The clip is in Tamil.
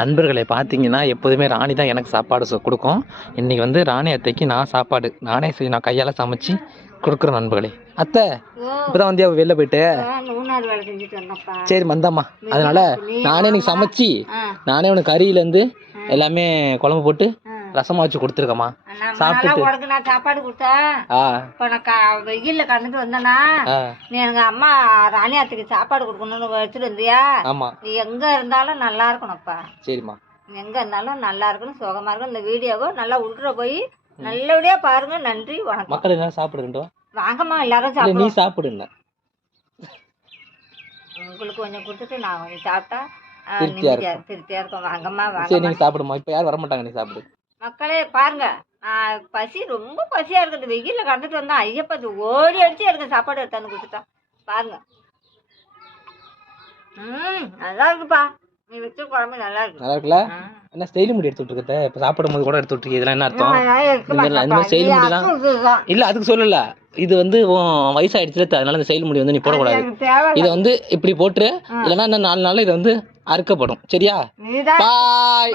நண்பர்களை பார்த்தீங்கன்னா எப்போதுமே ராணி தான் எனக்கு சாப்பாடு கொடுக்கும். இன்னைக்கு வந்து ராணி அத்தைக்கு நான் சாப்பாடு. நானே செய் நான் கையால் சமைச்சு கொடுக்குறேன் நண்பர்களே. அத்தை இப்போ தான் வந்தியா? வெளில போயிட்டு? சரி மந்தாம்மா அதனால நானே இன்னைக்கு சமைச்சு நானே உனக்கு கறியிலேருந்து எல்லாமே குழம்பு போட்டு ரசமா வச்சு கொடுத்துருக்கம்மா. சாப்பிட்டுட்டு. உனக்கு நான் சாப்பாடு கொடுத்தா ஆ. இப்போ நான் கா வெயில்ல கடந்துட்டு வந்தேனா நீ எனக்கு அம்மா ராணியாத்துக்கு சாப்பாடு கொடுக்கணும்னு எடுத்துட்டு வந்தியா ஆமாம் நீ எங்க இருந்தாலும் நல்லா இருக்கணும்ப்பா. சரிம்மா. எங்க இருந்தாலும் நல்லா இருக்கணும் சுகமா இருக்கணும். இந்த வீடியோவை நல்லா உள்ற போய் நல்லபடியா பாருங்க. நன்றி வணக்கம். மக்கள் என்ன சாப்பிடுறோம் வாங்கம்மா எல்லாரும் இல்லை நீ சாப்பிடுங்க உங்களுக்கு கொஞ்சம் கொடுத்துட்டு நான் கொஞ்சம் சாப்பிட்டா திருப்தியா இருக்கும். வாங்கம்மா சரி வாங்கம்மா. நீங்கள் சாப்பிடுமா இப்போ யாரும் வரமாட்டாங்க நீ சாப்பிடு. மக்களே பாருங்க. பசி ரொம்ப பசியா இருக்குது. வெயில்ல கடந்துட்டு வந்தா ஐயப்பா இது ஓடி அடிச்சு எனக்கு சாப்பாடு எடுத்தாந்து கொடுத்துட்டான். பாருங்க. ம் நல்லா இருக்குப்பா. நீ வச்ச குழம்பு நல்லா இருக்கு. நல்லா இருக்குல்ல. என்ன ஸ்டைல் முடி எடுத்து விட்டுருக்கத்த இப்போ சாப்பிடும் போது கூட எடுத்து விட்டுருக்கு. இதெல்லாம் என்ன அர்த்தம்? இந்த மாதிரி-. நீ அதுதான். இல்ல அதுக்கு சொல்லல. இது வந்து உன் வயசாயிடுச்சுல அதனால இந்த செயல் முடி வந்து நீ போடக்கூடாது. இதை வந்து இப்படி போட்டுரு. இல்லைன்னா இன்னும் நாலு நாள்ல இது வந்து அறுக்கப்படும். சரியா? பாய்.